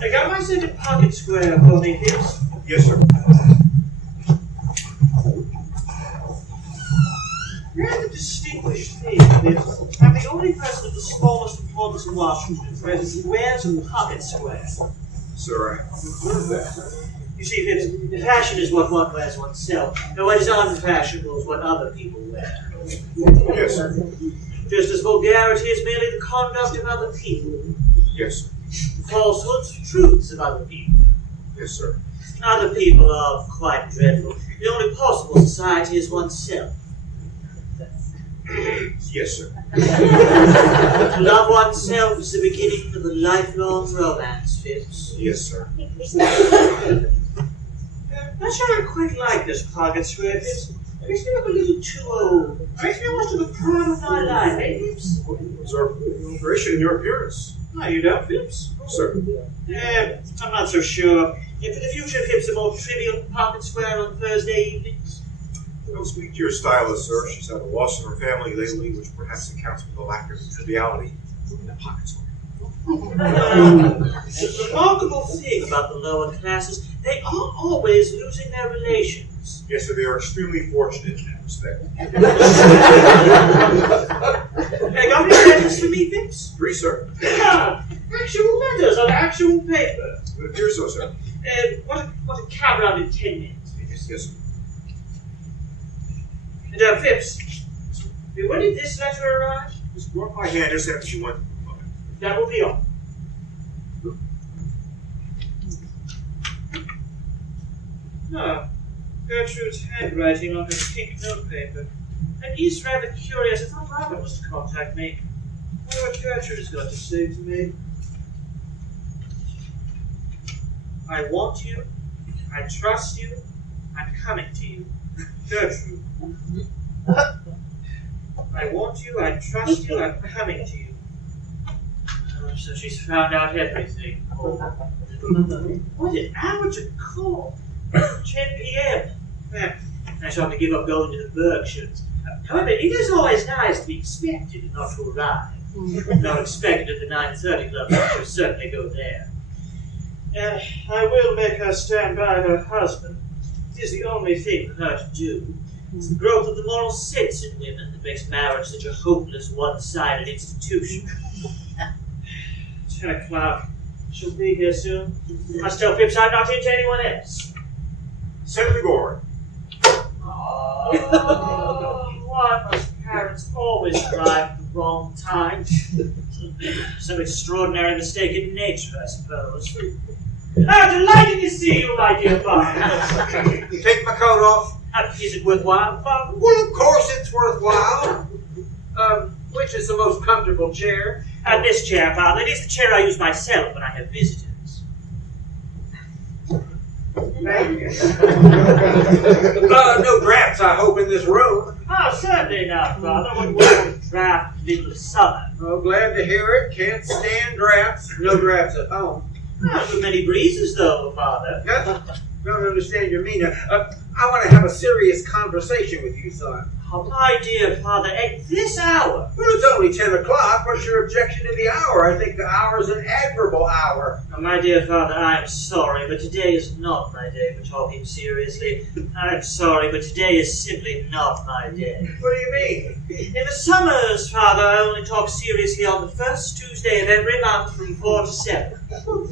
I got my second pocket square for me, Phipps. Yes, sir. Rather distinguished thing, Phipps. I'm the only person of the smallest importance in Washington who wears a pocket square. Sir, I observed that. You see, Phipps, fashion is what one wears oneself, and what is unfashionable is what other people wear. Yes, sir. Just as vulgarity is merely the conduct of other people. Yes, sir. Falsehoods, truths of other people. Yes, sir. Other people are quite dreadful. The only possible society is oneself. Yes, sir. To love oneself is the beginning of a lifelong romance, Phipps. Yes, sir. Not sure I quite like this pocket square, Phipps. It makes me look a little too old. It makes me almost look proud of my life, eh, Phipps? Sir, alteration in your appearance. No, you don't, Phipps. No, sir. I'm not so sure. For the future, Phipps, a more trivial pocket square on Thursday evenings. Don't speak to your stylist, sir. She's had a loss in her family lately, which perhaps accounts for the lack of triviality in the pocket square. The remarkable thing about the lower classes, they are always losing their relations. Yes, sir. They are extremely fortunate in that respect. Hey, got any letters for me, Phipps? 3, sir. Actual letters on actual paper. It appears so, sir. What a cab round in 10 minutes. Yes, sir. And, Phipps, when did this letter arrive? Just brought my hand just after she went. That will be all. No. Gertrude's handwriting on her pink notepaper. That is rather curious. I thought Robert was to contact me. I wonder what Gertrude has got to say to me. I want you. I trust you. I'm coming to you. Gertrude. I want you. I trust you. I'm coming to you. So she's found out everything. What an hour to call. 10 p.m. I shall have to give up going to the Berkshires. However, it is always nice to be expected and not to arrive. Not expected at the 9:30 club, but I shall certainly go there. I will make her stand by her husband. It is the only thing for her to do. It's the growth of the moral sense in women that makes marriage such a hopeless, one-sided institution. 10 o'clock. She'll be here soon. Must tell Phipps I'm not into anyone else. Send me board. Oh, why must parents always arrive at the wrong time? Some extraordinary mistake in nature, I suppose. Delighted to see you, my dear father. You take my coat off? Is it worthwhile, Father? Well, of course it's worthwhile. Which is the most comfortable chair? This chair, Father. It is the chair I use myself when I have visitors. Thank you. No drafts, I hope, in this room. Oh, certainly not, Father. What would draft middle of summer? Oh, glad to hear it. Can't stand drafts. No drafts at home. Not too many breezes, though, Father. Don't understand your meaning. I want to have a serious conversation with you, son. Oh, my dear Father, at this hour. Well, it's only 10 o'clock. What's your objection to the hour? I think the hour is an admirable hour. Oh, my dear Father, I am sorry, but today is not my day for talking seriously. I am sorry, but today is simply not my day. What do you mean? In the summers, Father, I only talk seriously on the first Tuesday of every month from 4 to 7.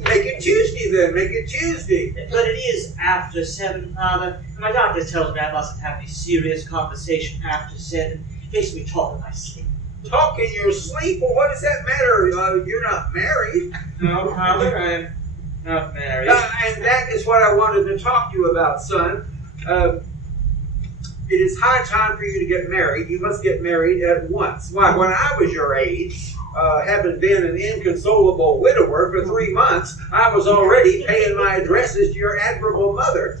Make it Tuesday, then. Make it Tuesday. But it is after 7, Father. And my doctor tells me I mustn't have any serious conversation after 7. It makes me talk in my sleep. Talk in your sleep? Well, what does that matter? You're not married. No, Father, I am not married. And that is what I wanted to talk to you about, son. It is high time for you to get married. You must get married at once. Why, when I was your age, having been an inconsolable widower for 3 months, I was already paying my addresses to your admirable mother.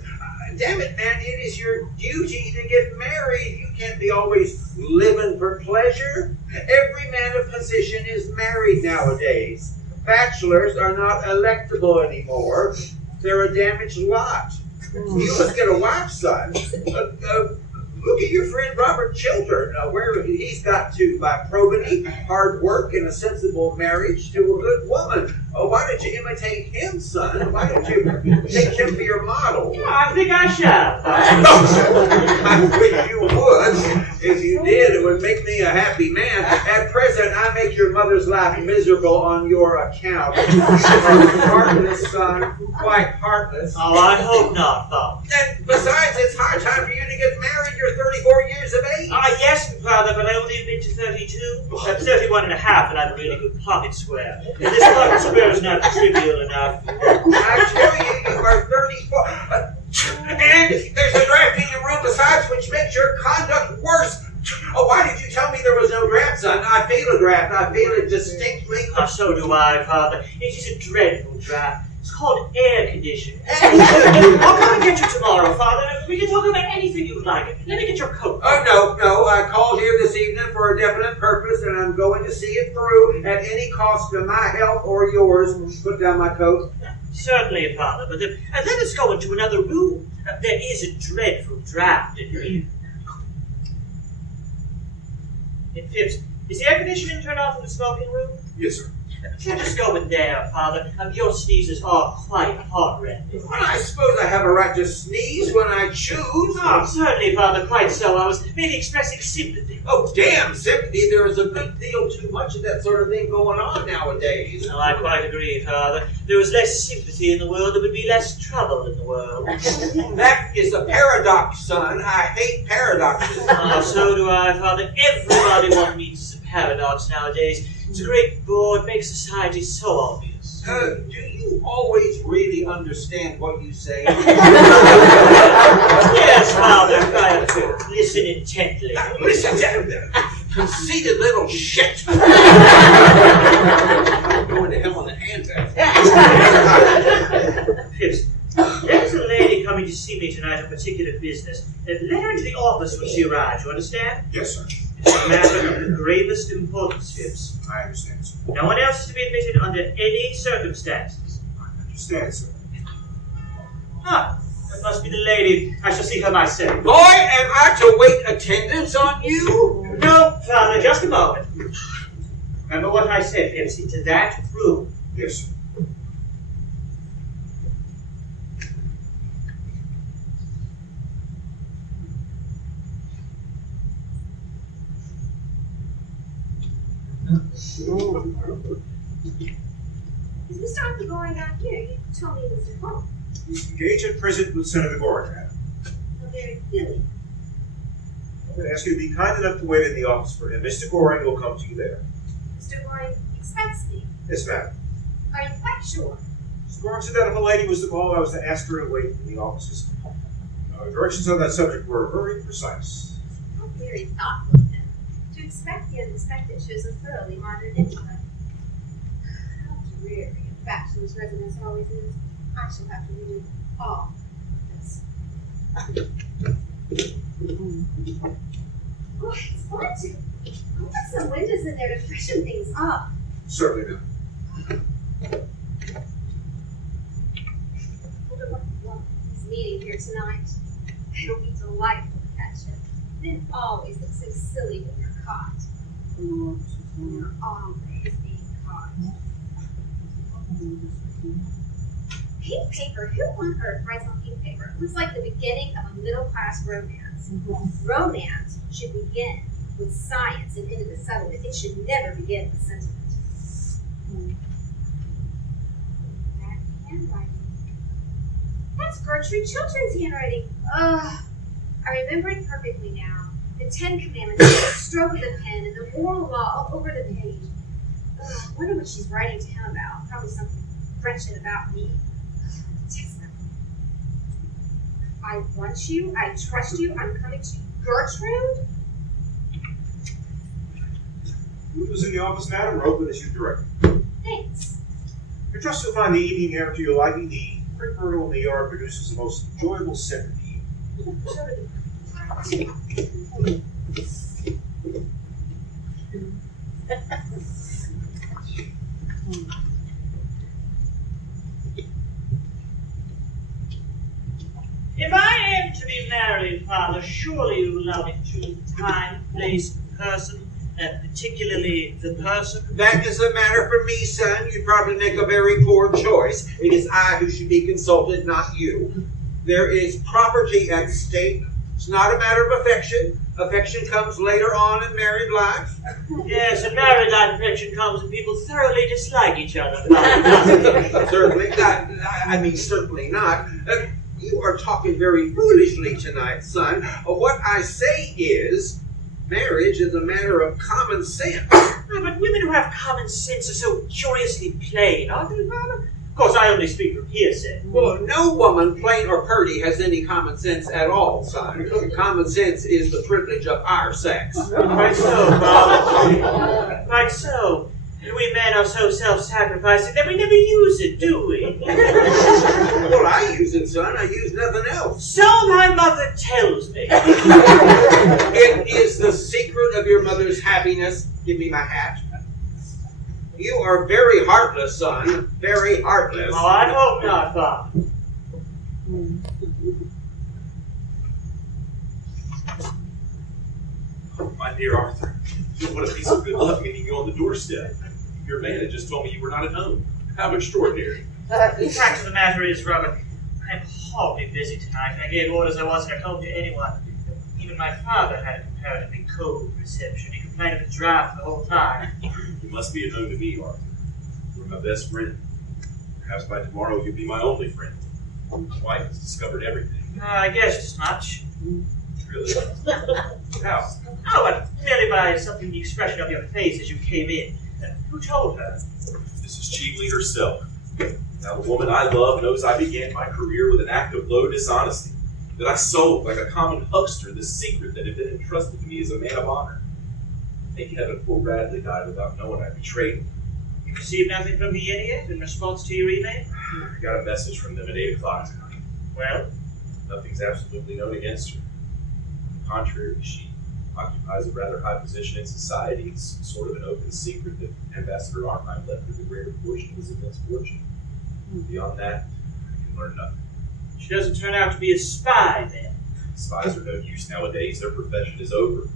Damn it, man, it is your duty to get married. You can't be always living for pleasure. Every man of position is married nowadays. Bachelors are not electable anymore. They're a damaged lot. You must get a wife, son. Look at your friend Robert Chiltern, where he's got to by probity, hard work, and a sensible marriage to a good woman. Oh, why don't you imitate him, son? Why don't you take him for your model? Yeah, I think I shall. I wish you would. If you did, it would make me a happy man. At present, I make your mother's life miserable on your account. Heartless, son. Quite heartless. Oh, I hope not, Father. And besides, it's hard time for you to get married. You're 34 years of age. Yes, Father, but I only admit to 32. I'm 31 and a half, and I'm a really good pocket square. And this pocket square is not trivial enough. I tell you, you are 34. And there's a draft in your room besides, which makes your conduct worse. Oh, why did you tell me there was no draft, son? I feel a draft. I feel it distinctly. So do I, Father. It is a dreadful draft. It's called air conditioning. I'll come and get you tomorrow, Father. We can talk about anything you would like. Let me get your coat. Oh, no. I called here this evening for a definite purpose, and I'm going to see it through at any cost to my health or yours. Put down my coat. Certainly, Father. But let us go into another room. There is a dreadful draft in here. Phipps, is the air conditioning turned off in the smoking room? Yes, sir. Let us go in there, Father. Your sneezes are quite heart-rending. Well, I suppose I have a right to sneeze when I choose. Oh, certainly, Father, quite so. I was merely expressing sympathy. Oh, damn sympathy. There is a good deal too much of that sort of thing going on nowadays. No, I quite agree, Father. If there was less sympathy in the world, there would be less trouble in the world. That is a paradox, son. I hate paradoxes. Oh, so do I, Father. Everybody one meets a paradox nowadays. It's a great bore. It makes society so obvious. Do you always really understand what you say? Yes, Father. I have to listen intently. Listen, conceited little shit. Going to hell on the handbag. Phipps, there's a lady coming to see me tonight on particular business. Let her into the office when she arrives, you understand? Yes, sir. It's a matter of the gravest importance, Phipps. I understand, sir. No one else is to be admitted under any circumstances. I understand, sir. Ah, that must be the lady. I shall see her myself. Boy, am I to wait attendance on you? No, Father, just a moment. Remember what I said, Phipps, into that room. Yes, sir. Is Mr. Uncle Goring out here? You told me he was at home. He's engaged in prison with Senator Goring, madam. How very silly. I'm going to ask you to be kind enough to wait in the office for him. Mr. Goring will come to you there. Mr. Goring expects me. Yes, madam. Are you quite sure? Mr. Goring said that if a lady was to call, I was to ask her to wait in the offices. Directions on that subject were very precise. How very thoughtful of him. To expect the unexpected shows a thoroughly modern intellect. How dreary a bachelor's residence always is. I shall have to redo all of this. Oh, it's fun to. I'll put some windows in there to freshen things up. Certainly not. I wonder what the woman is meeting here tonight. It'll be delightful to catch her. Then always look so silly when you're caught. You're always being caught. Pink paper? Who on earth writes on pink paper? It looks like the beginning of a middle-class romance. Romance should begin with science and end with settlement. It should never begin with sentiment. That handwriting. That's Gertrude Chiltern's handwriting. Ugh. I remember it perfectly now. The 10 Commandments, the stroke of the pen, and the moral law all over the page. Ugh, I wonder what she's writing to him about. Probably something wretched about me. Text them. I want you. I trust you. I'm coming to you. Gertrude? Who was in the office, madam? We're open as you directed. Thanks. I trust you'll find the evening air to your liking. The creek myrtle in the yard produces the most enjoyable scent of the evening. If I am to be married, father, surely you allow me to choose the time, place, person, particularly the person. That is a matter for me, son. You'd probably make a very poor choice. It is I who should be consulted, not you. There is property at stake. It's not a matter of affection. Affection comes later on in married life. Yes, in married life, affection comes when people thoroughly dislike each other. Certainly not. Certainly not. You are talking very foolishly tonight, son. What I say is, marriage is a matter of common sense. But women who have common sense are so curiously plain, aren't they, Father? Of course, I only speak from hearsay. Well, no woman, plain or purdy, has any common sense at all, son. Common sense is the privilege of our sex. Quite so, Father. Quite so. We men are so self-sacrificing that we never use it, do we? Well, I use it, son. I use nothing else. So my mother tells me. It is the secret of your mother's happiness. Give me my hat. You are very heartless, son. Very heartless. Oh, I hope not, Father. My dear Arthur, what a piece of good luck meeting you on the doorstep. Your man had just told me you were not at home. How extraordinary. The fact of the matter is, Robert, I am horribly busy tonight, and I gave orders I wasn't at home to anyone. Even my father had a comparatively cold reception. He complained of the draft the whole time. You must be at home to me, Arthur. You're my best friend. Perhaps by tomorrow you'll be my only friend. My wife has discovered everything. I guessed as much. Really? How? Oh, but merely by something in the expression of your face as you came in. Who told her? Mrs. Cheveley herself. Now, the woman I love knows I began my career with an act of low dishonesty, that I sold like a common huckster the secret that had been entrusted to me as a man of honor. Thank heaven poor Radley died without knowing I betrayed him. You received nothing from Vienna yet in response to your email? I got a message from them at 8 o'clock tonight. Well? Nothing's absolutely known against her. On the contrary, she occupies a rather high position in society. It's sort of an open secret that Ambassador Arnheim left her the greater portion of his immense fortune. Beyond that, I can learn nothing. She doesn't turn out to be a spy, then. Spies are no use nowadays. Their profession is over.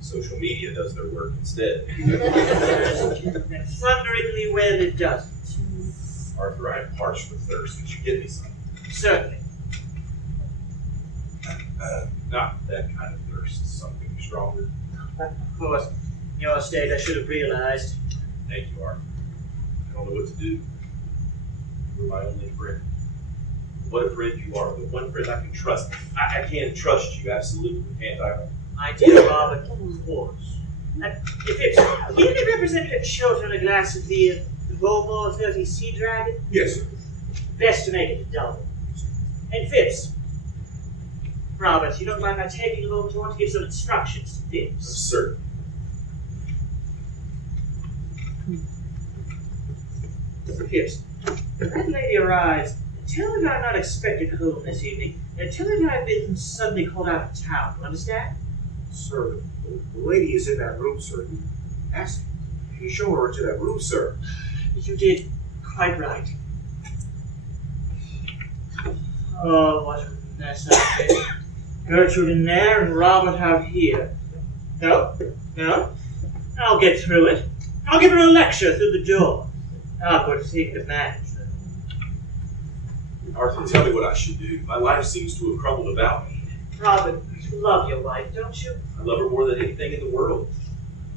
Social media does their work instead. And thunderingly well it doesn't. Arthur, I am parched with thirst. Could you get me some? Certainly. Not that kind of thirst. Something stronger. Of course, in your state I should have realized. Thank you, Arthur. I don't know what to do. You're my only friend. What a friend you are. The one friend I can trust. I can trust you, absolutely, can't I? My dear Robert, of course. And if it's really represent your children a glass of the Bowmore 30 Sea Dragon, Yes, sir. best to make it a double. And Phipps. Robert, you don't mind my taking a moment? I want to give some instructions to Phipps. Certain. Phipps, when that lady arrives, tell her that I'm not expected home this evening, and tell her that I've been suddenly called out of town. You understand? Sir, the lady is in that room, sir. You show her into that room, sir. You did quite right. Oh, what a mess I've made. Gertrude in there and Robert out here. No, I'll get through it. I'll give her a lecture through the door. I'll put secret of management. Arthur, tell me what I should do. My life seems to have crumbled about me. Robert, you love your wife, don't you? I love her more than anything in the world.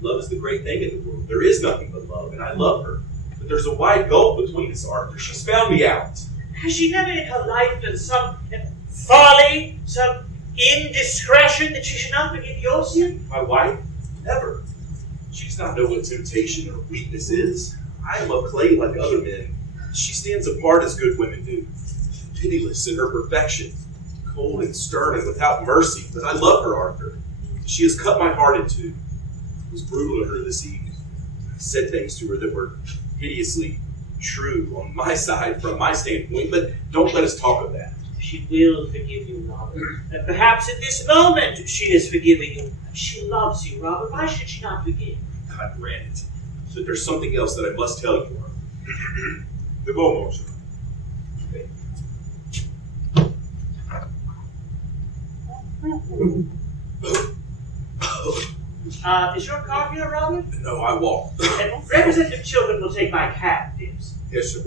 Love is the great thing in the world. There is nothing but love, and I love her. But there's a wide gulf between us, Arthur. She's found me out. Has she never in her life done some folly, some indiscretion that she should not forgive your sin? My wife? Never. She does not know what temptation or weakness is. I am of clay like other men. She stands apart as good women do. Pitiless in her perfection. Cold and stern and without mercy. But I love her, Arthur. She has cut my heart in two. It was brutal of her this evening. I said things to her that were hideously true on my side, from my standpoint, but don't let us talk of that. She will forgive you, Robert. And perhaps at this moment she is forgiving you. She loves you, Robert. Why should she not forgive? God grant it. But there's something else that I must tell you, Arthur. The Bowmore, sir. Is your car here, Robert? No, I walk. And Representative Children will take my cab, Dibs. Yes, sir.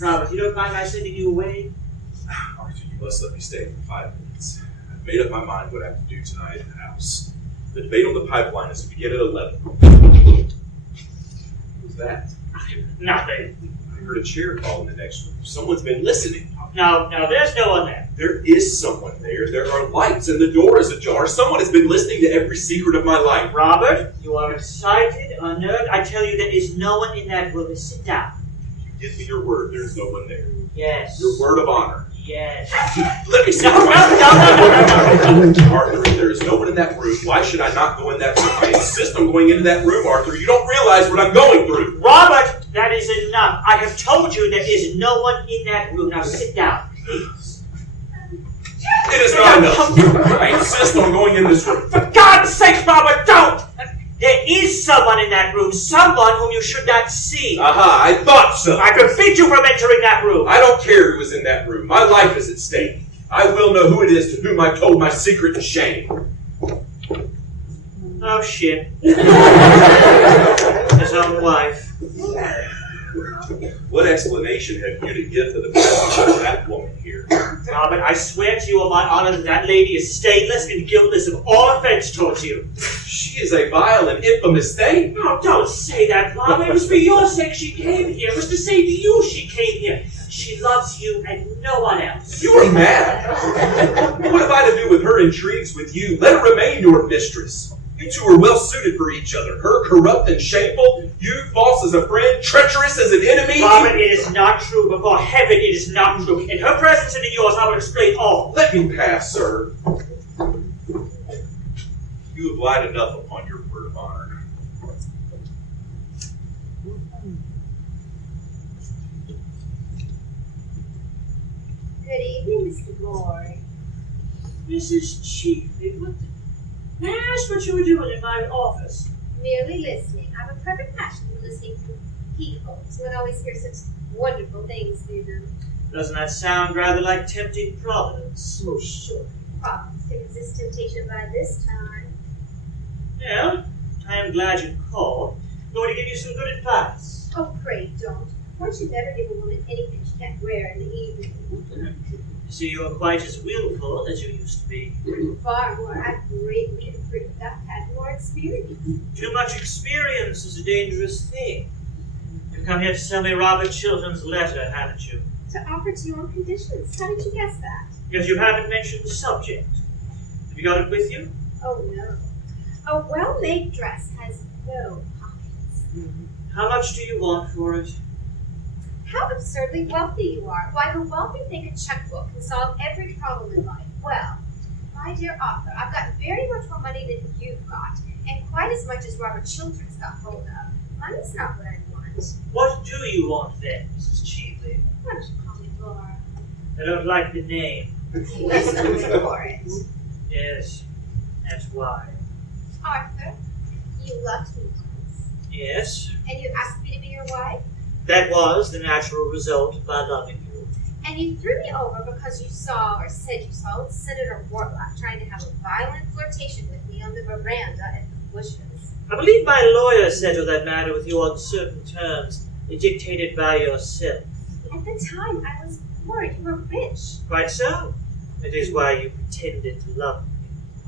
Robert, you don't mind my sending you away? Arthur, you must let me stay for 5 minutes. I've made up my mind what I have to do tonight at the house. The debate on the pipeline is to begin at 11. Who's that? Nothing. I heard a chair call in the next room. Someone's been listening. No, there's no one there. There is someone there. There are lights and the door is ajar. Someone has been listening to every secret of my life. Robert, you are excited, unnerved. I tell you, there is no one in that room. Sit down. Give me your word there's no one there. Yes. Your word of honor. Yes. Let me see. No. Arthur, if there is no one in that room, why should I not go in that room? I insist on going into that room, Arthur. You don't realize what I'm going through. Robert, that is enough. I have told you there is no one in that room. Now sit down. It is not enough. I insist on going in this room. For God's sake, Robert, don't! There is someone in that room, someone whom you should not see. Aha, I thought so. I forbid you from entering that room. I don't care who is in that room. My life is at stake. I will know who it is to whom I told my secret to shame. Oh, shit. His own wife. What explanation have you to give for the presence of that woman here? Robert, I swear to you on my honor that that lady is stainless and guiltless of all offense towards you. She is a vile and infamous thing. No, don't say that, Robert. It was for your sake she came here. It was to save you she came here. She loves you and no one else. You are mad. What have I to do with her intrigues with you? Let her remain your mistress. You two are well suited for each other. Her corrupt and shameful, you false as a friend, treacherous as an enemy. Robert, it is not true. Before heaven, it is not true. In her presence and in yours, I will explain all. Let me pass, sir. You have lied enough upon your word of honor. Good evening, Mr. Gore. Mrs. Chiefly, may I ask what you were doing in my office? Merely listening. I have a perfect passion for listening to people. One always hears such wonderful things through them. Doesn't that sound rather like tempting providence? Oh, sure. Problems can resist temptation by this time. Yeah, I am glad you called. I'm going to give you some good advice. Oh, pray don't. One should never give a woman anything she can't wear in the evening. You see, you are quite as willful as you used to be. Far more. I've greatly improved. I've had more experience. Too much experience is a dangerous thing. You've come here to tell me Robert Chilton's letter, haven't you? To offer to you on conditions. How did you guess that? Because you haven't mentioned the subject. Have you got it with you? Oh, no. A well-made dress has no pockets. How much do you want for it? How absurdly wealthy you are. Why, the wealthy think a checkbook can solve every problem in life. Well, my dear author, I've got very much more money than you've got, and quite as much as Robert Chilton's got hold of. Money's not what I want. What do you want then, Mrs. Cheveley? Why don't you call me Laura? I don't like the name. You listened for it. Yes, that's why. Arthur, you loved me once, Yes, and you asked me to be your wife, that was the natural result of my loving you. and you threw me over because you saw, or said you saw, Senator Warlock trying to have a violent flirtation with me on the veranda at the bushes. I believe my lawyer settled that matter with you on certain terms, dictated by yourself. At the time, I was poor. You were rich. Quite so. That is why you pretended to love me.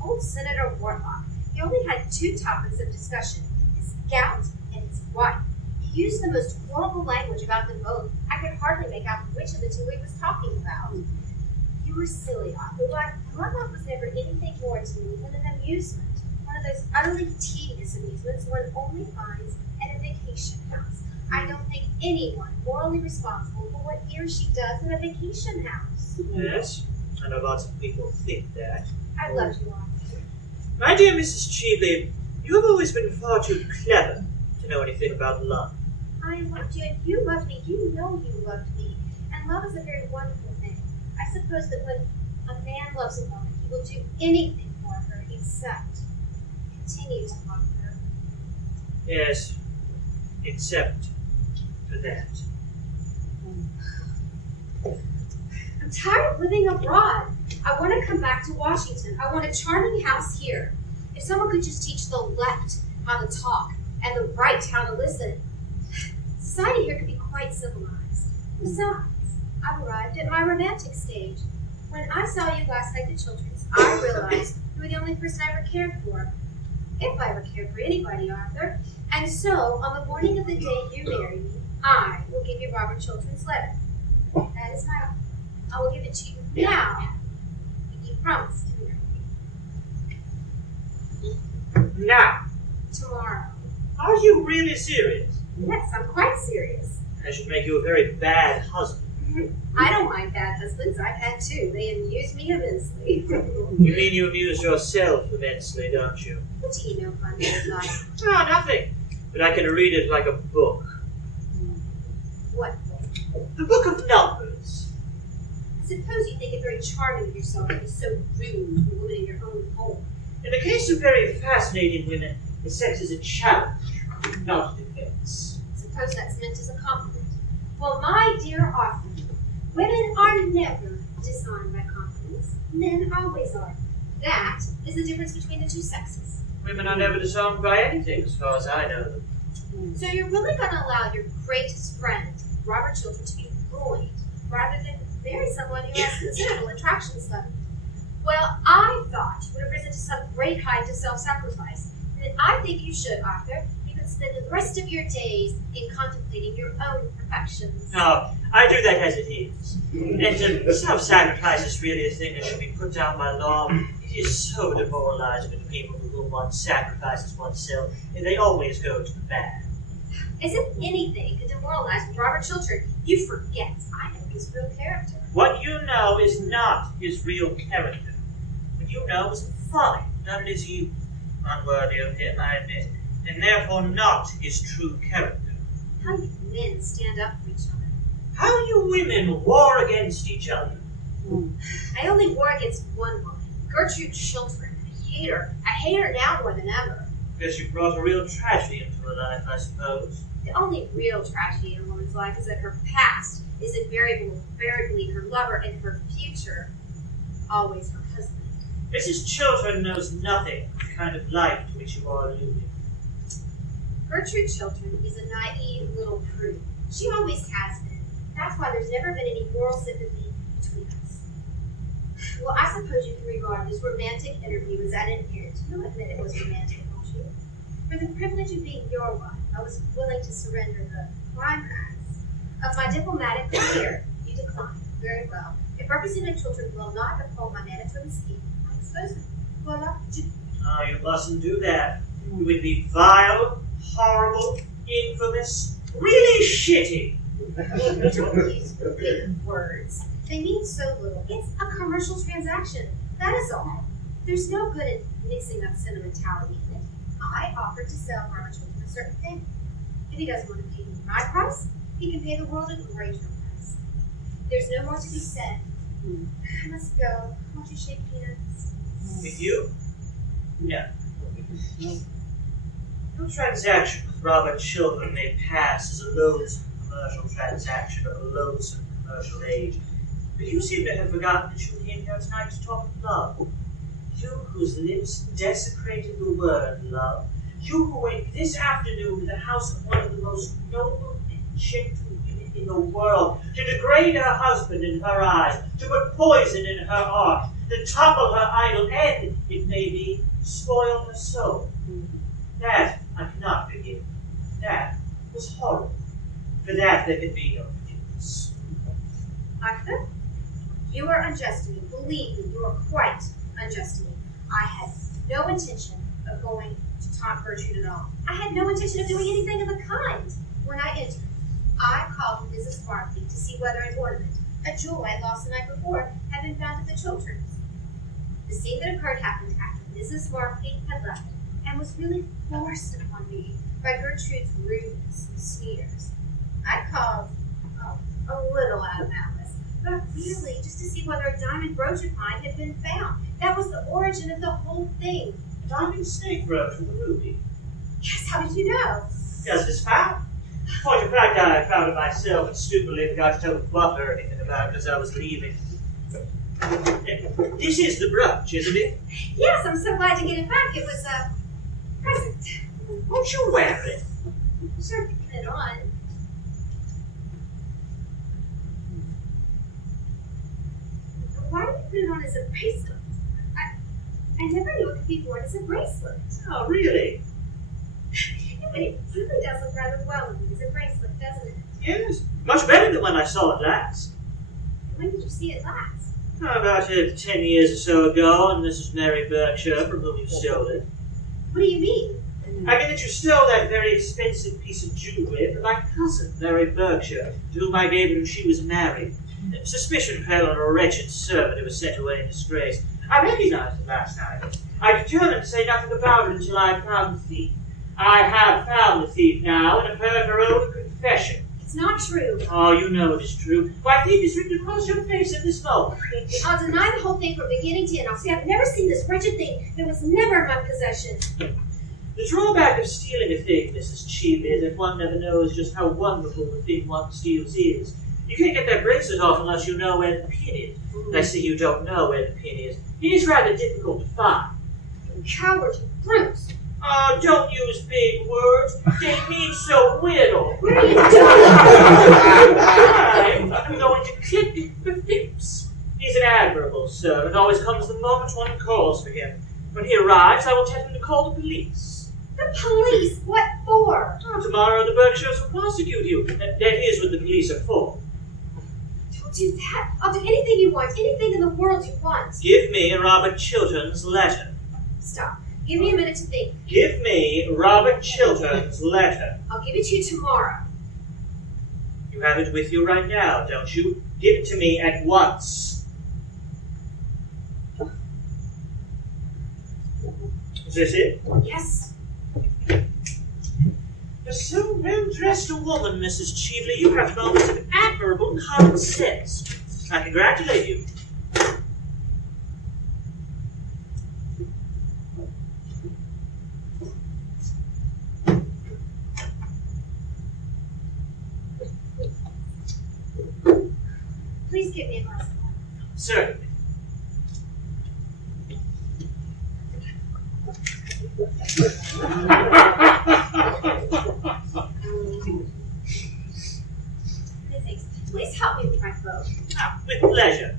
Old Senator Warlock. He only had two topics of discussion: his gout and his wife. He used the most horrible language about them both. I could hardly make out which of the two he was talking about. You were silly, Arthur. Warlock was never anything more to me than an amusement. One of those utterly tedious amusements one only finds at a vacation house. I don't think anyone morally responsible for what he or she does in a vacation house. Yes, I know lots of people think that. I loved you, Arthur. My dear Mrs. Cheveley, you have always been far too clever to know anything about love. I loved you, and you loved me. You know you loved me. And love is a very wonderful thing. I suppose that when a man loves a woman, he will do anything for her except continue to love her. Yes, except for that. I'm tired of living abroad. I want to come back to Washington. I want a charming house here. If someone could just teach the left how to talk and the right how to listen, society here could be quite civilized. Besides, I've arrived at my romantic stage. When I saw you last night at Children's, I realized you were the only person I ever cared for. If I ever cared for anybody, Arthur. And so, on the morning of the day you marry me, I will give you Robert Children's letter. That is my offer. I will give it to you now, if you promise to marry me. Now, Tomorrow. are you really serious? Yes, I'm quite serious. I should make you a very bad husband. I don't mind bad husbands. I've had two. They amuse me immensely. You mean you amuse yourself immensely, don't you? What do you know of my married life? Oh, nothing. But I can read it like a book. What? The book of numbers. I suppose you think it very charming of yourself to be so rude to a woman in your own home. In the case of very fascinating women, the sex is a challenge, not a defense. I suppose that's meant as a compliment. Well, my dear Arthur, women are never disarmed by compliments. Men always are. That is the difference between the two sexes. Women are never disarmed by anything, as far as I know them. So you're really going to allow your greatest friend, Robert Children, to be ruined rather than marry someone who has considerable attractions left? Well, I thought you would have risen to some great height of self-sacrifice. And I think you should, Arthur. You could spend the rest of your days in contemplating your own perfections. No, I do that as it is. And self-sacrifice is really a thing that should be put down by law. It is so demoralizing to people for whom one sacrifices oneself, and they always go to the bad. As if anything could demoralize Robert Chiltern. You forget I know his real character. What you know is not his real character. What you know is folly, done in his youth. Unworthy of him, I admit, and therefore not his true character. How you men stand up for each other. How you women war against each other. I only war against one woman, Gertrude Chiltern. I hate her. I hate her now more than ever. Guess you brought a real tragedy into her life, I suppose. The only real tragedy in a woman's life is that her past is invariably her lover and her future always her husband. Mrs. Chiltern knows nothing of the kind of life to which you are alluding. Gertrude Chiltern is a naive little prude. She always has been. That's why there's never been any moral sympathy between us. Well, I suppose you can regard this romantic interview as at an end. You'll admit it was romantic, won't you? For the privilege of being your wife, I was willing to surrender the climax of my diplomatic career. You declined. Very well. If Representative Chiltern will not uphold my mandatory scheme, I expose him. Voila. Oh, you mustn't do that. You would be vile, horrible, infamous, really shitty. Don't use big words. They mean so little. It's a commercial transaction. That is all. There's no good in mixing up sentimentality in it. I offered to sell Robert Chiltern a certain thing. If he doesn't want to pay me my price, he can pay the world a greater price. There's no more to be said. I must go. Won't you shake hands? With you? No. No transaction with Robert Chiltern may pass as a loathsome commercial transaction of a loathsome commercial age. But you seem to have forgotten that you came here tonight to talk of love. You whose lips desecrated the word love. You who went this afternoon to the house of one of the most noble and gentle women in the world to degrade her husband in her eyes, to put poison in her heart, to topple her idol, and, it may be, spoil her soul. That I cannot forgive. That was horrible. For that there can be no forgiveness. Arthur, you are unjust to me. Believe me, you are quite unjust to me. I had no intention of going to taunt Gertrude at all. I had no intention of doing anything of the kind. When I entered, I called Mrs. Barkley to see whether an ornament, a jewel I had lost the night before, had been found at the Chilterns. The scene that occurred happened after Mrs. Barkley had left, and was really forced upon me by Gertrude's rudeness and sneers. I called, a little out of malice, but really just to see whether a diamond brooch of mine had been found. That was the origin of the whole thing. Diamond snake brooch with a ruby. Yes, how did you know? Because it's found. Point of fact, I found it myself and stupidly forgot to tell the butler anything about it as I was leaving. This is the brooch, isn't it? Yes, I'm so glad to get it back. It was a present. Won't you wear it? Sure, put it on. Why do you put it on as a bracelet? I never knew it could be worn as a bracelet. Oh, really? But it really does look rather well on me as a bracelet, doesn't it? Yes. Much better than when I saw it last. When did you see it last? About 10 years or so ago, and this is Mary Berkshire, from whom you stole it. What do you mean? I mean that you stole that very expensive piece of jewelry from my cousin, Mary Berkshire, to whom I gave it when she was married. Suspicion fell on a wretched servant who was sent away in disgrace. I recognized it last night. I determined to say nothing about it until I found the thief. I have found the thief now, and have heard her own confession. It's not true. Oh, you know it is true. Why, thief is written across your face at this moment. I'll deny the whole thing from beginning to end. I'll say I've never seen this wretched thing. It was never in my possession. The drawback of stealing a thing, Mrs. Cheeve, is that one never knows just how wonderful the thing one steals is. You can't get that bracelet off unless you know where the pin is. Let's say you don't know where the pin is. It is rather difficult to find. Coward, brutes. Oh, don't use big words. They mean so little. What are you doing? I'm going to clip it for tips. He's an admirable servant. Always comes the moment one calls for him. When he arrives, I will tell him to call the police. The police? What for? Oh, tomorrow the Berkshires will prosecute you. That is what the police are for. Don't do that. I'll do anything you want. Anything in the world you want. Give me Robert Chiltern's letter. Stop. Give me a minute to think. Give me Robert Chiltern's letter. I'll give it to you tomorrow. You have it with you right now, don't you? Give it to me at once. Is this it? Yes. For so well-dressed a woman, Mrs. Cheveley, you have moments of admirable common sense. I congratulate you. Please give me a glass of water. Certainly. Thanks. Please help me with my boat. With pleasure.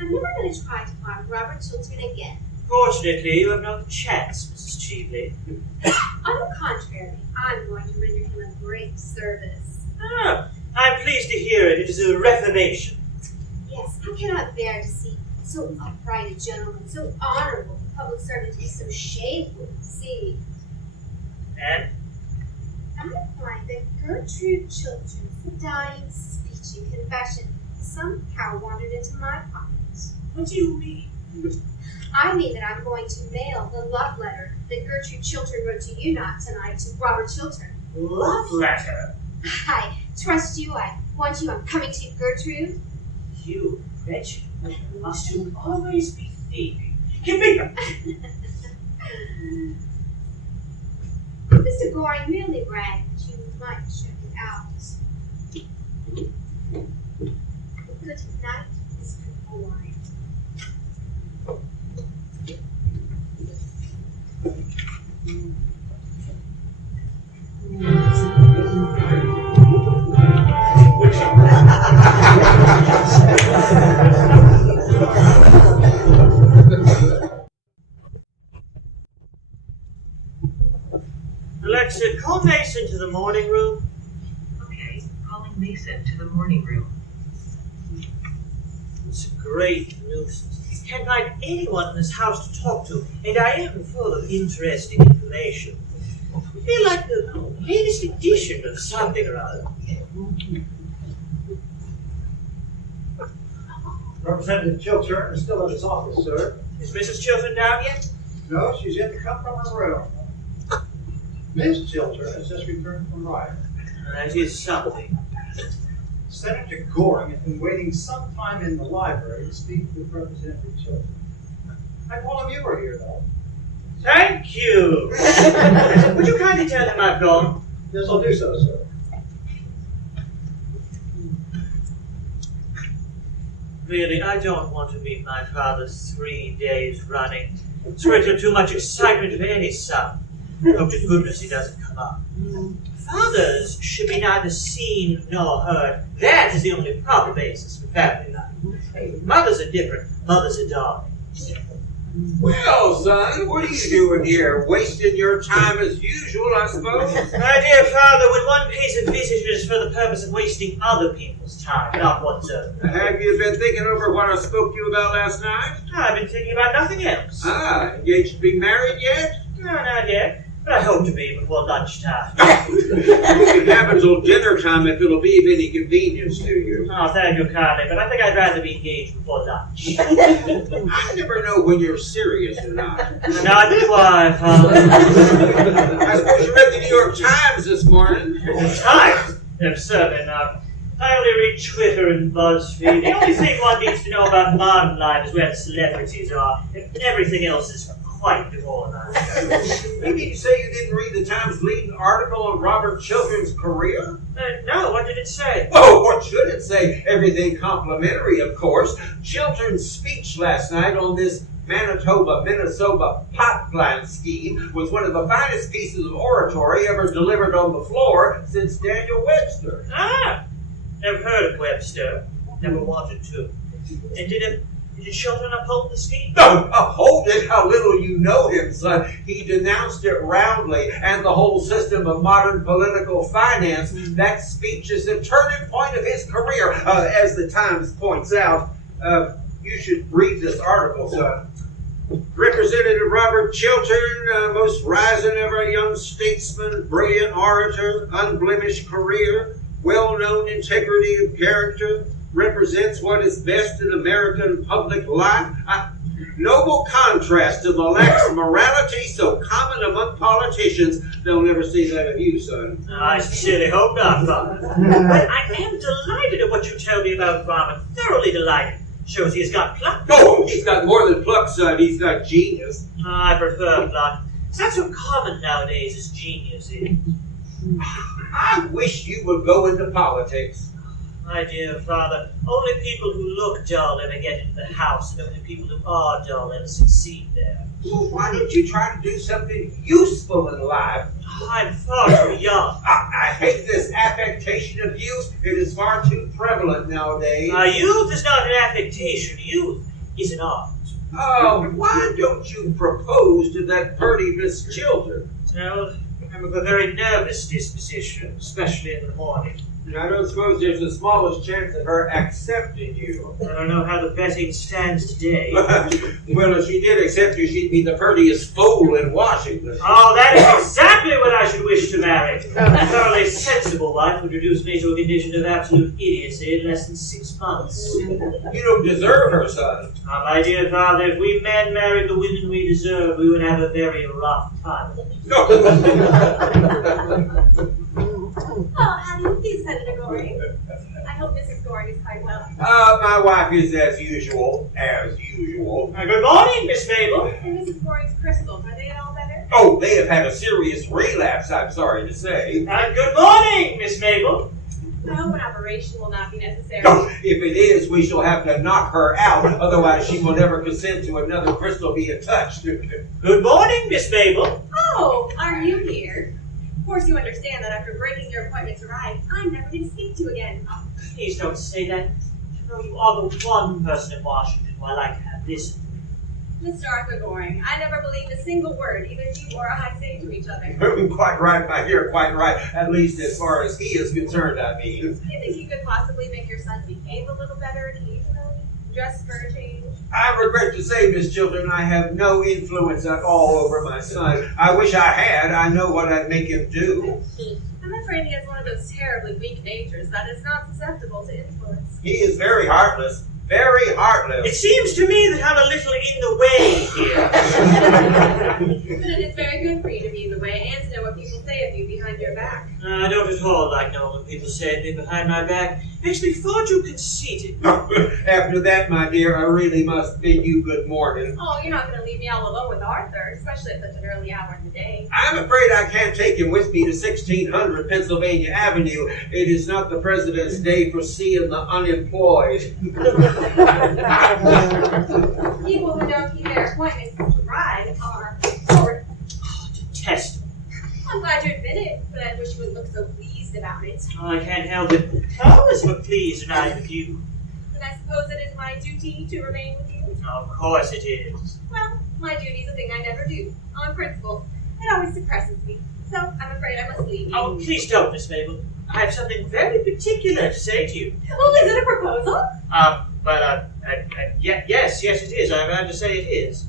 I'm never going to try to find Robert Chiltern again. Fortunately, you have no chance, Mrs. Cheveley. On the contrary, I'm going to render him a great service. Ah, I'm pleased to hear it. It is a reformation. Yes, I cannot bear to see so upright a gentleman, so honorable a public servant to be so shameful to see. And? I find that Gertrude Chiltern's dying speech and confession somehow wandered into my pocket. What do you mean? I mean that I'm going to mail the love letter that Gertrude Chiltern wrote to you not tonight to Robert Chiltern. Love letter? I trust you. I want you. I'm coming to you, Gertrude. You wretched woman, must you always be thieving? Give me them! Mr. Goring merely bragged that you might check it out. Good night, Mr. Goring. Alexa, call Mason to the morning room. Okay, calling Mason to the morning room. It's a great nuisance. Can't find anyone in this house to talk to, and I am full of interesting information. I feel like the latest edition of something or other. Representative Chiltern is still at his office, sir. Is Mrs. Chiltern down yet? No, she's yet to come from her room. Miss Chiltern has just returned from Ryder. That is something. Senator Goring has been waiting some time in the library to speak with Representative Chiltern. I told him you were here, though. Thank you. Would you kindly tell him I've gone? Yes, I'll do so, sir. Really, I don't want to meet my father 3 days running. It's really too much excitement for any son. Hope to goodness he doesn't come up. Fathers should be neither seen nor heard. That is the only proper basis for family life. Mothers are different. Mothers are darlings. Well, son, what are you doing here? Wasting your time as usual, I suppose? My dear father, when one pays a visit, it is for the purpose of wasting other people's time, not one's own. Have you been thinking over what I spoke to you about last night? I've been thinking about nothing else. Engaged to be married yet? No, not yet. But I hope to be before lunchtime. You can have until dinner time if it'll be of any convenience to you. Oh, thank you kindly, but I think I'd rather be engaged before lunch. I never know when you're serious or not. Neither do I, Father. I suppose you read the New York Times this morning. The Times? No, certainly not. I only read Twitter and BuzzFeed. The only thing one needs to know about modern life is where the celebrities are. Everything else is quite demoralizing. You mean to say you didn't read the Times' leading article on Robert Chiltern's career? No, what did it say? Oh, what should it say? Everything complimentary, of course. Chiltern's speech last night on this Minnesota pot plant scheme was one of the finest pieces of oratory ever delivered on the floor since Daniel Webster. Ah, never heard of Webster. Never wanted to. And did Chiltern uphold the scheme? No, uphold it? How little you know him, son. He denounced it roundly and the whole system of modern political finance. That speech is the turning point of his career. As the Times points out, you should read this article, son. Representative Robert Chiltern, most rising ever young statesman, brilliant orator, unblemished career, well-known integrity of character, represents what is best in American public life. Noble contrast to the lax morality so common among politicians. They'll never see that of you, son. I sincerely hope not, Father. But I am delighted at what you tell me about Robert. Thoroughly delighted. Shows he has got pluck. Oh, he's got more than pluck, son. He's got genius. I prefer pluck. It's not so common nowadays as genius is. I wish you would go into politics. My dear Father, only people who look dull ever get into the House, and only people who are dull ever succeed there. Well, why didn't you try to do something useful in life? I'm far too young. I hate this affectation of youth. It is far too prevalent nowadays. Youth is not an affectation. Youth is an art. Why don't you propose to that pretty Miss Chiltern? Well, I'm of a very nervous disposition, especially in the morning. I don't suppose there's the smallest chance of her accepting you. I don't know how the betting stands today. Well, if she did accept you, she'd be the prettiest fool in Washington. Oh, that is exactly what I should wish to marry. A thoroughly sensible wife would reduce me to a condition of absolute idiocy in less than 6 months. You don't deserve her, son. My dear Father, if we men married the women we deserve, we would have a very rough time. No. Oh, how do you feel, Senator Goring? I hope Mrs. Goring is quite well. My wife is as usual. Good morning, Miss Mabel. And Mrs. Goring's crystals, are they all better? Oh, they have had a serious relapse, I'm sorry to say. Good morning, Miss Mabel. I hope an operation will not be necessary. No, if it is, we shall have to knock her out. Otherwise, she will never consent to another crystal being touched. Good morning, Miss Mabel. Oh, are you here? Of course you understand that after breaking your appointment to ride, I'm never going to speak to you again. Oh, please don't say that. You are the one person in Washington who I like to have listened to. Mr. Arthur Goring, I never believed a single word either you or I say to each other. Quite right, my dear, quite right. At least as far as he is concerned, I mean. Do you think you could possibly make your son behave a little better occasionally? Just for a change? I regret to say, Miss Chiltern, I have no influence at all over my son. I wish I had. I know what I'd make him do. I'm afraid he has one of those terribly weak natures that is not susceptible to influence. He is very heartless. Very heartless. It seems to me that I'm a little in the way here. But it is very good for you to be in the way and to know what people say of you behind behind your back. I don't at all like knowing when people say anything behind my back. Makes me far too conceited. After that, my dear, I really must bid you good morning. Oh, you're not going to leave me all alone with Arthur, especially at such an early hour in the day. I'm afraid I can't take him with me to 1600 Pennsylvania Avenue. It is not the President's Day for seeing the unemployed. People who don't keep their appointments to ride are short. Oh, detestable. I'm glad you admit it, but I wish you wouldn't look so pleased about it. Oh, I can't help it. How is it pleased when I'm with you? And I suppose it is my duty to remain with you? Of course it is. Well, my duty is a thing I never do. On principle. It always suppresses me. So I'm afraid I must leave you. Oh, please don't, Miss Mabel. I have something very particular to say to you. Oh, is it a proposal? Yes, it is. I'm glad to say it is.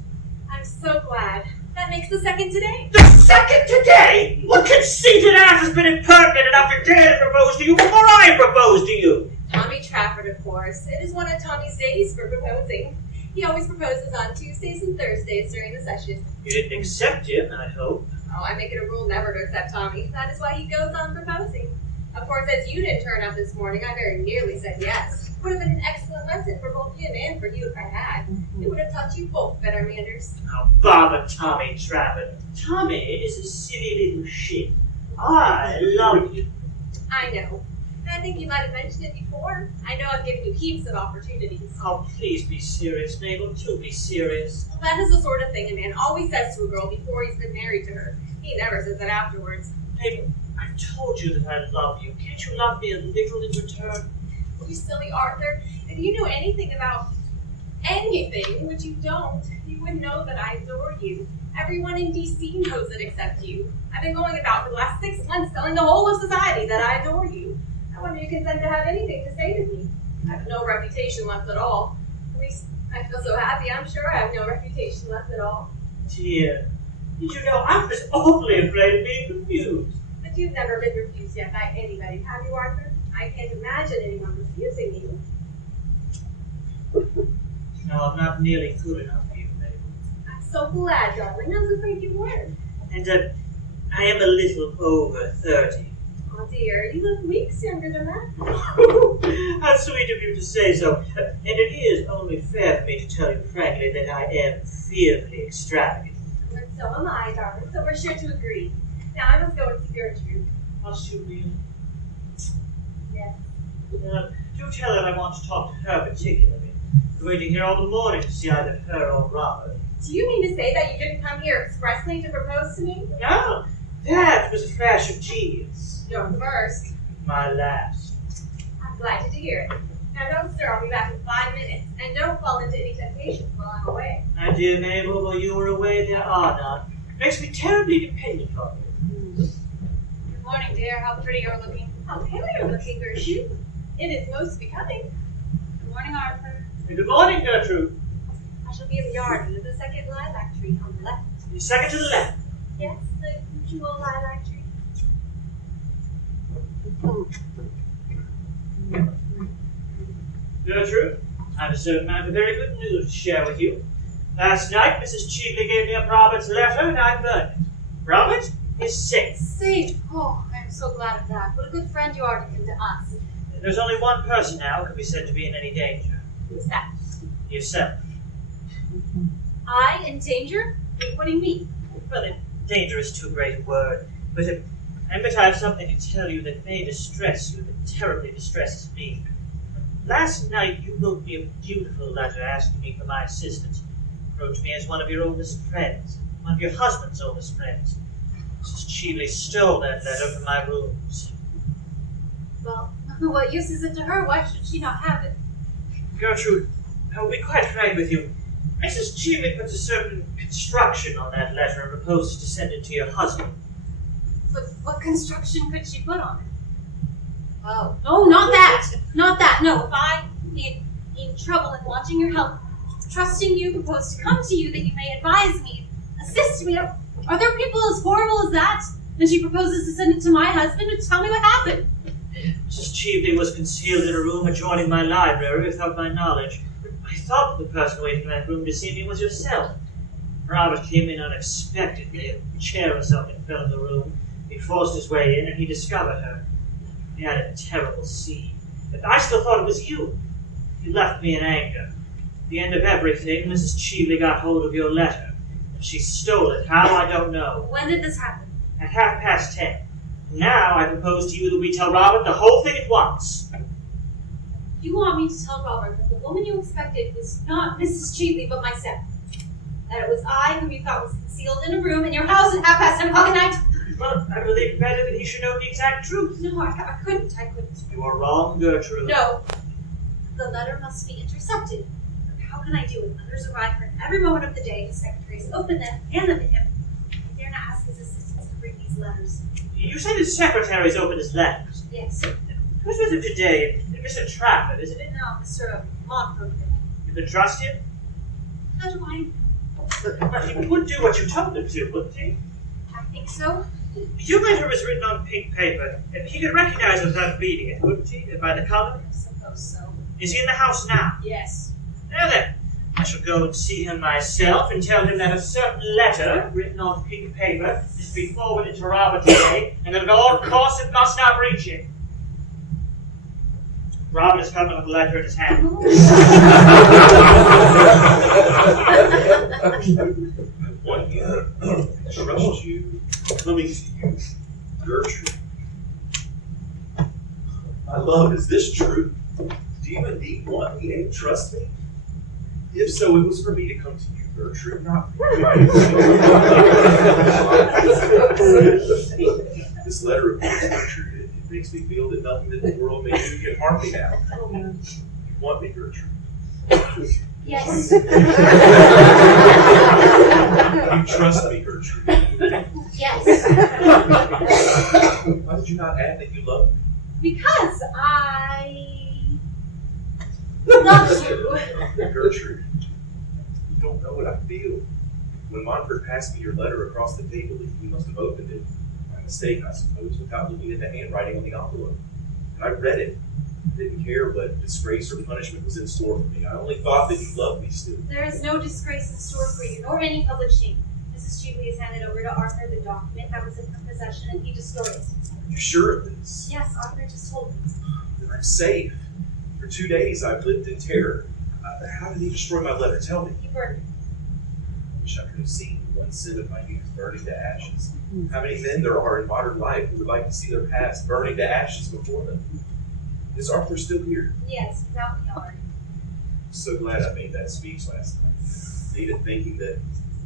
I'm so glad. That makes the second today. The second today? What conceited ass has been impertinent enough to dare to propose to you before I propose to you? Tommy Trafford, of course. It is one of Tommy's days for proposing. He always proposes on Tuesdays and Thursdays during the session. You didn't accept him, I hope. Oh, I make it a rule never to accept Tommy. That is why he goes on proposing. Of course, as you didn't turn up this morning, I very nearly said yes. It would have been an excellent lesson for both him and for you if I had. It would have taught you both better manners. Oh, bother Tommy Trafford. Tommy is a silly little shit. I love you. I know. And I think you might have mentioned it before. I know I've given you heaps of opportunities. Oh, please be serious, Mabel. Do be serious. Well, that is the sort of thing a man always says to a girl before he's been married to her. He never says that afterwards. Mabel, I've told you that I love you. Can't you love me a little in return? You silly Arthur. If you knew anything about anything, which you don't, you would know that I adore you. Everyone in D.C. knows it except you. I've been going about for the last 6 months telling the whole of society that I adore you. I wonder you consent to have anything to say to me. I have no reputation left at all. At least I feel so happy. I'm sure I have no reputation left at all. Dear, did you know I was awfully afraid of being refused? But you've never been refused yet by anybody, have you, Arthur? I can't imagine anyone refusing you. No, I'm not nearly good enough for you, Mabel. I'm so glad, darling. I was afraid you weren't. And I am a little over 30. Oh dear, you look weeks younger than that. How sweet of you to say so. And it is only fair for me to tell you frankly that I am fearfully extravagant. But so am I, darling, so we're sure to agree. Now I must go and see Gertrude. Must you really? Yes. Do tell her I want to talk to her particularly. I'm waiting here all the morning to see either her or Robert. Do you mean to say that you didn't come here expressly to propose to me? No, that was a flash of genius. You're the first. My last. I'm delighted to hear it. Now don't stir, I'll be back in 5 minutes. And don't fall into any temptations while I'm away. My dear Mabel, while you are away, there are none. Makes me terribly dependent on you. Good morning, dear. How pretty you're looking. How pale you're looking, Gertrude. It is most becoming. Good morning, Arthur. Good morning, Gertrude. I shall be in the yard under the second lilac tree on the left. The second to the left. Yes, the usual lilac tree. Gertrude, I have a certain amount of very good news to share with you. Last night, Mrs. Cheatley gave me up Robert's letter and I burned it. Robert is safe. Safe. Oh, I am so glad of that. What a good friend you are to him, to us. There's only one person now who can be said to be in any danger. Who's that? Yourself. I in danger? What do you mean? Well, danger is too great a word, but I have something to tell you that may distress you, that terribly distresses me. Last night you wrote me a beautiful letter asking me for my assistance. Wrote me as one of your oldest friends, one of your husband's oldest friends. Mrs. Cheatley stole that letter from my rooms. Well, what use is it to her? Why should she not have it? Gertrude, I will be quite frank with you. Mrs. Cheatley puts a certain construction on that letter and proposes to send it to your husband. But what construction could she put on it? Oh, not that! Not that! No, if I in trouble and wanting your help, trusting you, propose to come to you that you may advise me, assist me, are there people as horrible as that? And she proposes to send it to my husband and tell me what happened. Mrs. Cheatley was concealed in a room adjoining my library without my knowledge. I thought the person waiting in that room to see me was yourself. Robert came in unexpectedly. A chair or something fell in the room. He forced his way in and he discovered her. He had a terrible scene. But I still thought it was you. You left me in anger. At the end of everything, Mrs. Cheeley got hold of your letter. And she stole it. How, I don't know. When did this happen? At 10:30. Now I propose to you that we tell Robert the whole thing at once. You want me to tell Robert that the woman you expected was not Mrs. Cheeley, but myself? That it was I whom you thought was concealed in a room in your house at 10:30 at night? Well, I believe better that he should know the exact truth. No, I couldn't. You are wrong, Gertrude. No. The letter must be intercepted. But how can I do it? Letters arrive at every moment of the day. His secretaries open them, hand them to him. I dare not ask his assistants to bring these letters. You said his secretaries opened his letters. Yes. Who's with him today? Mr. Trafford, isn't it? No, Mr. Monfort. You can trust him? How do I? But he would do what you told him to, wouldn't he? I think so. Your letter was written on pink paper. He could recognize it without reading it, wouldn't he? By the color? I suppose so. Is he in the house now? Yes. Now then, I shall go and see him myself and tell him that a certain letter written on pink paper is to be forwarded to Robert today, and that at all costs it must not reach him. Robert is coming with the letter in his hand. I want you, I trust you, coming to you, Gertrude. My love, is this true? Do you indeed want me and trust me? If so, it was for me to come to you, Gertrude, not for you. This letter of yours, Gertrude, it makes me feel that nothing that the world may do can harm me now. You want me, Gertrude? Yes. You trust me, Gertrude. Yes. Why did you not add that you love me? Because I love you. Gertrude, you don't know what I feel. When Montfort passed me your letter across the table, you must have opened it, by mistake, I suppose, without looking at the handwriting on the envelope. And I read it. I didn't care what disgrace or punishment was in store for me. I only thought that you loved me still. There is no disgrace in store for you, nor any public shame. Mrs. Cheeley has handed over to Arthur the document that was in her possession, and he destroyed it. Are you sure of this? Yes, Arthur just told me. Then I'm safe. For 2 days I've lived in terror. How did he destroy my letter? Tell me. He burned it. I wish I could have seen one sin of my youth burning to ashes. How many men there are in modern life who would like to see their past burning to ashes before them? Is Arthur still here? Yes, without me already. I'm so glad I made that speech last night. I needed thinking that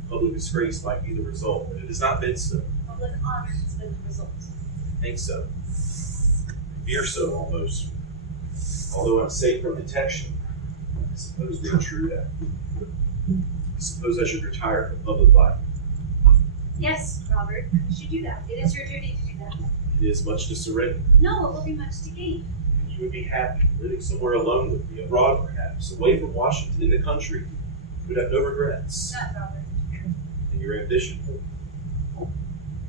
public disgrace might be the result, but it has not been so. Public honor has been the result. I think so. I fear so almost. Although I'm safe from detection, I suppose we're true that. I suppose I should retire from public life. Yes, Robert, you should do that. It is your duty to do that. It is much to surrender. No, it will be much to gain. You would be happy living somewhere alone with me, abroad perhaps, away from Washington, in the country. You would have no regrets. Not Robert. And your ambition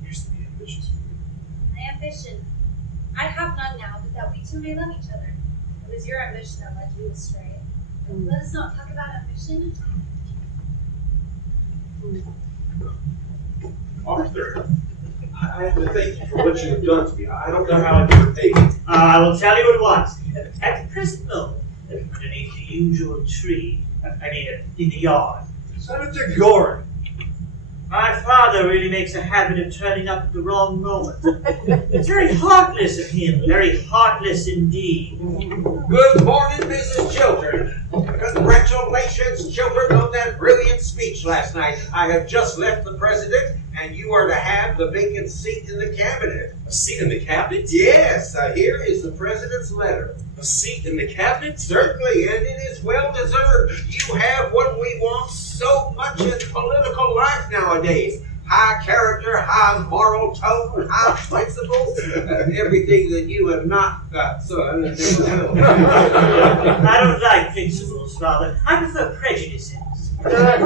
used to be ambitious for you. My ambition. I have none now, but that we two may love each other. It was your ambition that led you astray. Let us not talk about ambition. Arthur, I have to thank you for what you have done to me. I don't know how I can repay you. I will tell you at once. At the present moment, underneath the usual tree, in the yard, Senator Goring. my father really makes a habit of turning up at the wrong moment. It's very heartless of him, very heartless indeed. Good morning, Mrs. Chiltern. Congratulations, Chiltern, on that brilliant speech last night. I have just left the president, and you are to have the vacant seat in the cabinet. A seat in the cabinet? Yes, here is the president's letter. A seat in the cabinet? Certainly, and it is well deserved. You have what we want so much in political life nowadays. High character, high moral tone, high principles, everything that you have not got, son. I don't like principles, Father. I prefer prejudices. I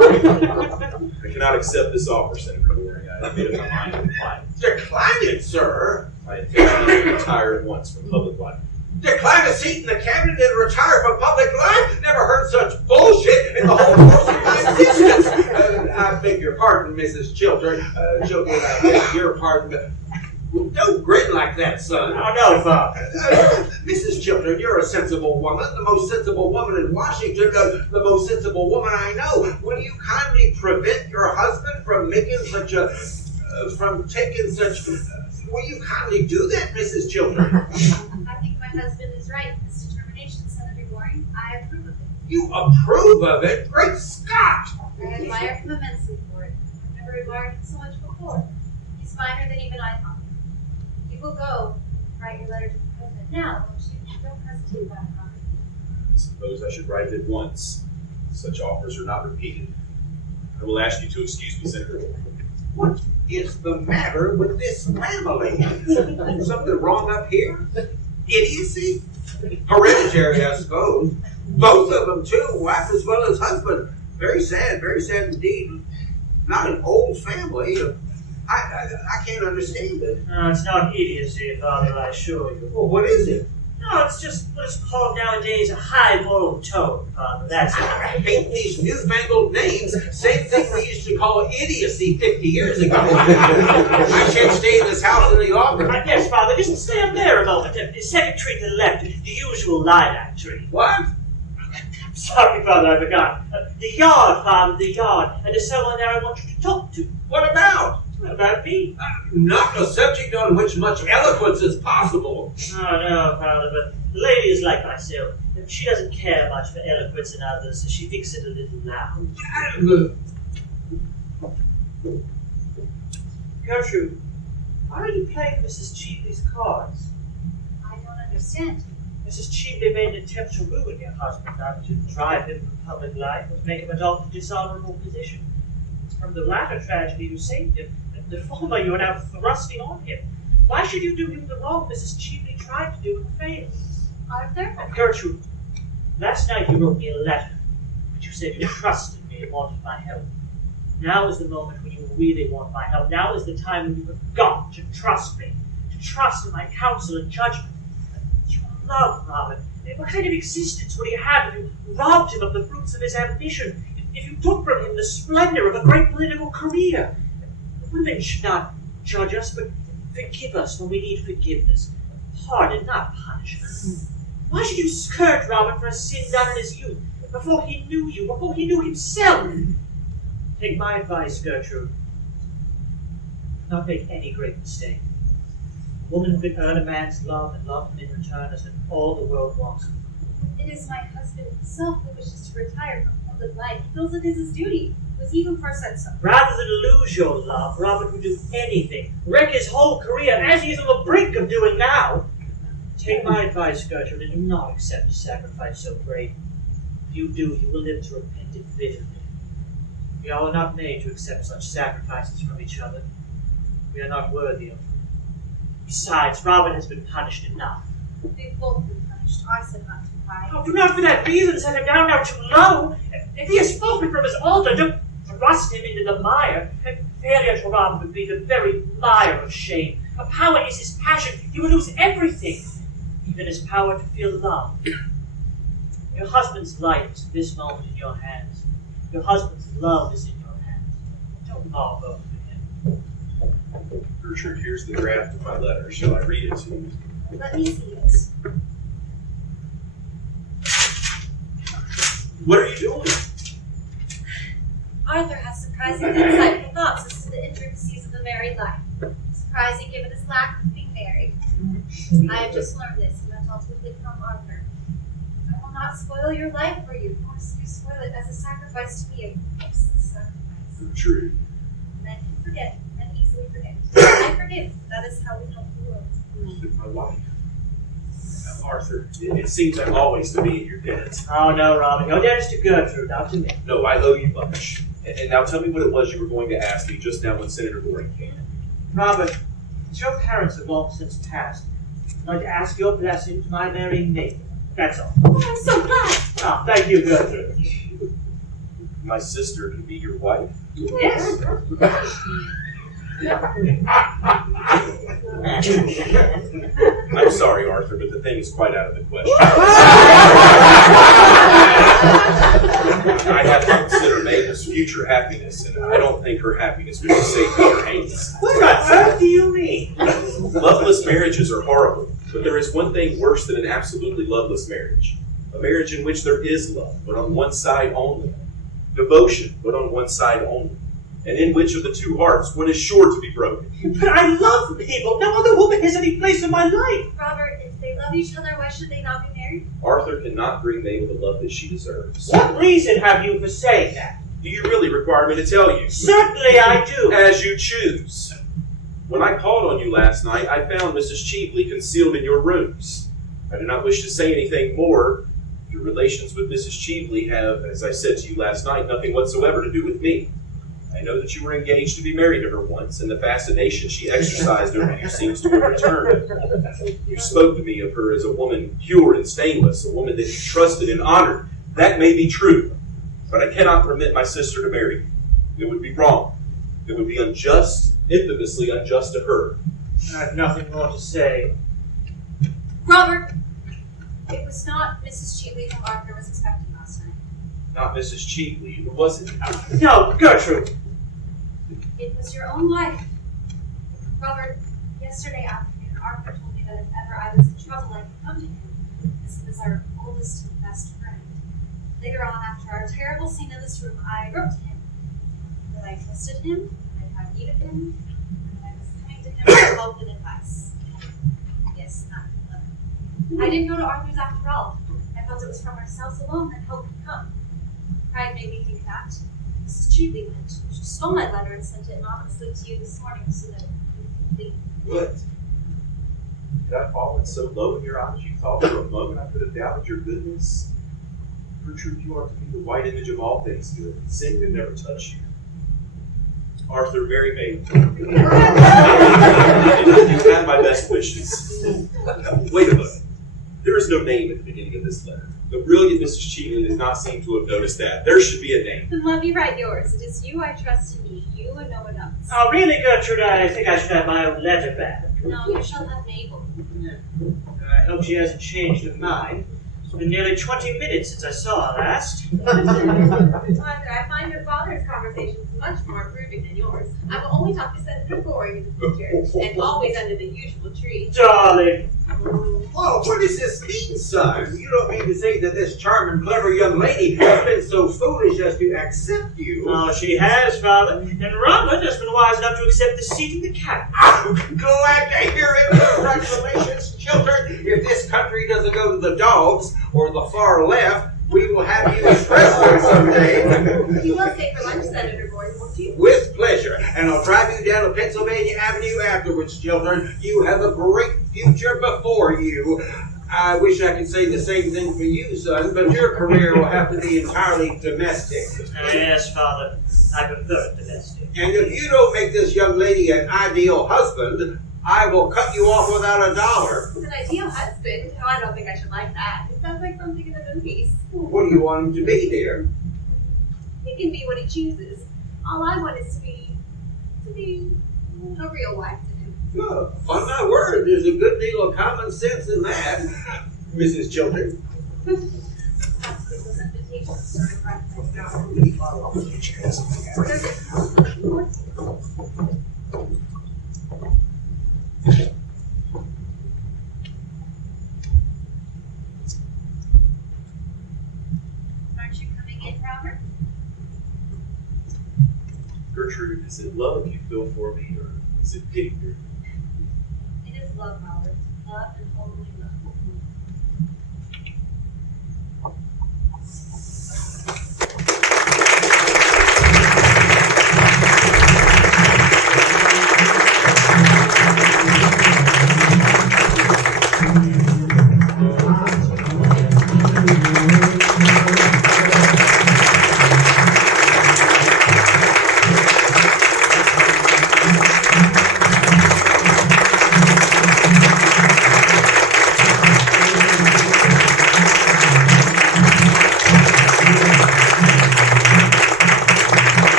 cannot accept this offer, Senator Goring. I have made up my mind to decline. Decline it, sir. My intention is to retire at once from public life. Decline a seat in the cabinet and retire from public life? Never heard such bullshit in the whole course of my existence. I beg your pardon, Mrs. Chiltern. Chiltern, I beg your pardon. Don't grin like that, son. Oh, no, Father. Mrs. Chiltern, you're a sensible woman, the most sensible woman in Washington, the most sensible woman I know. Will you kindly prevent your husband from making such a, from taking such, will you kindly do that, Mrs. Chiltern? I think my husband is right. His determination, Senator Goring, I approve of it. You approve of it? Great Scott! I admire him immensely for it. I've never admired him so much before. He's finer than even I thought. You will go write your letter to the president now, won't you? Don't hesitate about it, Robert. I suppose I should write it at once. Such offers are not repeated. I will ask you to excuse me, Senator. What is the matter with this family? Something wrong up here? Idiocy? Hereditary, I suppose. Both of them, too, wife as well as husband. Very sad indeed. Not an old family. I can't understand it. No, it's not idiocy, Father, I assure you. Well, what is it? No, it's just what is called nowadays a high moral tone, Father. That's it. I hate these newfangled names. Same thing we used to call idiocy 50 years ago. I can't stay in this house any longer. Yes, Father, just stay up there a moment. The second tree to the left, the usual lilac tree. What? Sorry, Father, I forgot. The yard, Father, the yard. And there's someone there I want you to talk to. What about? What about me? Not a subject on which much eloquence is possible. Oh, no, Father, but the lady is like myself. She doesn't care much for eloquence in others, so she thinks it a little loud. Gertrude, why are you playing Mrs. Cheapley's cards? I don't understand. Mrs. Cheapley made an attempt to ruin your husband, not to drive him from public life, but make him adopt a dishonorable position. From the latter tragedy you saved him, the former you are now thrusting on him. Why should you do him the wrong Mrs. Cheapley tried to do and failed? Arthur? Gertrude, last night you wrote me a letter, but you said you trusted me and wanted my help. Now is the moment when you really want my help. Now is the time when you have got to trust me, to trust in my counsel and judgment. You love Robert. What kind of existence would he have if you robbed him of the fruits of his ambition? If you took from him the splendor of a great political career? Women should not judge us, but forgive us when we need forgiveness. Pardon, not punishment. Why should you scourge Robert for a sin done in his youth, before he knew you, before he knew himself? Take my advice, Gertrude. Do not make any great mistake. A woman who can earn a man's love and love him in return is all the world wants. It is my husband himself who wishes to retire from public life. He feels it is his duty. It was he who first said so. Rather than lose your love, Robert would do anything, wreck his whole career, as he is on the brink of doing now. Take my advice, Gertrude, and do not accept a sacrifice so great. If you do, you will live to repent it bitterly. We all are not made to accept such sacrifices from each other. We are not worthy of them. Besides, Robert has been punished enough. We've both been punished. I said not too high. Oh, do not for that reason set him down now too low. If he has spoken from his altar, don't thrust him into the mire. Failure to Robert would be the very mire of shame. A power is his passion. He would lose everything, even his power to feel love. Your husband's life is at this moment in your hands. Your husband's love is in your hands. Don't mock over him. Gertrude, here's the draft of my letter. Shall I read it to you? Let me see it. What are you doing? Arthur has surprising insightful thoughts as to the intricacies of the married life. Surprising given his lack of being married. I have just learned this and that's all quickly from Arthur. I will not spoil your life for you, nor do you spoil it as a sacrifice to me, a useless sacrifice. Gertrude. Men can forget, men easily forget. I forgive, that is how we help the world. My wife. Arthur, it seems I'm always to be in your debt. Oh, no, Robert. Your debt is to Gertrude, not to me. No, I owe you much. And now tell me what it was you were going to ask me just now when Senator Goring came. Robert, as your parents have long since passed, I'd like to ask your blessing to my marrying Nathan. That's all. Oh, I'm so glad. Oh, thank you, Gertrude. My sister to be your wife? Yes. I'm sorry, Arthur, but the thing is quite out of the question. I have consider Mabel's future happiness, and I don't think her happiness would be safe in your hands. What on earth do you mean? Loveless marriages are horrible, but there is one thing worse than an absolutely loveless marriage. A marriage in which there is love, but on one side only. Devotion, but on one side only. And in which of the two hearts one is sure to be broken. But I love Mabel. No other woman has any place in my life. Robert, if they love each other, why should they not be married? Arthur cannot bring Mabel the love that she deserves. What reason have you for saying that? Do you really require me to tell you? Certainly I do. As you choose. When I called on you last night, I found Mrs. Cheveley concealed in your rooms. I do not wish to say anything more. Your relations with Mrs. Cheveley have, as I said to you last night, nothing whatsoever to do with me. I know that you were engaged to be married to her once, and the fascination she exercised over you seems to have returned. You spoke to me of her as a woman pure and stainless, a woman that you trusted and honored. That may be true, but I cannot permit my sister to marry you. It would be wrong. It would be unjust, infamously unjust to her. I have nothing more to say. Robert, it was not Mrs. Cheveley whom Arthur was expecting last night. Not Mrs. Cheveley, who was it? No, Gertrude. It was your own wife. Robert, yesterday afternoon, Arthur told me that if ever I was in trouble, I could come to him. This was our oldest and best friend. Later on, after our terrible scene in this room, I wrote to him that I trusted him, that I had need of him, and that I was coming to him for help and advice. Yes, not the letter. I didn't go to Arthur's after all. I felt it was from ourselves alone that help would come. Pride made me think that. Mrs. Cheveley went. She stole my letter and sent it anonymously to you this morning so that you could leave. What? Did I fall so low in your eyes you thought for a moment I could have doubted your goodness? Gertrude, you are to me the white image of all things good. Sin could never touch you. Arthur, marry Mabel. You have my best wishes. Wait a moment. There is no name at the beginning of this letter. The brilliant Mrs. Cheveley does not seem to have noticed that. There should be a name. Then let me write yours. It is you I trust in me, you and no one else. Oh, really, Gertrude, I think I should have my own letter back. No, you shall have Mabel. I hope she hasn't changed her mind. It's been nearly 20 minutes since I saw her last. Arthur, I find your father's conversations much more improving than yours. I will only talk to Senator Goring in the future, and always under the usual tree. Darling. Oh, what does this mean, son? You don't mean to say that this charming, clever young lady has been so foolish as to accept you? Oh, she has, Father. And Robert has been wise enough to accept the seat in the cabinet. I'm glad to hear it. Congratulations, children. If this country doesn't go to the dogs or the far left, we will have you as president someday. You will stay for lunch, Senator Goring, won't you? With pleasure. And I'll drive you down to Pennsylvania Avenue afterwards, children. You have a great future before you. I wish I could say the same thing for you, son, but your career will have to be entirely domestic. Yes, Father. I prefer it domestic. And if you don't make this young lady an ideal husband, I will cut you off without $1. An ideal husband? Oh, I don't think I should like that. It sounds like something in the movies. What do you want him to be, dear? He can be what he chooses. All I want is to be a real wife to him. Oh, on my word, there's a good deal of common sense in that, Mrs. Chilton. Aren't you coming in, Robert? Gertrude, is it love you feel for me, or is it pity? It is love, Robert. Love and only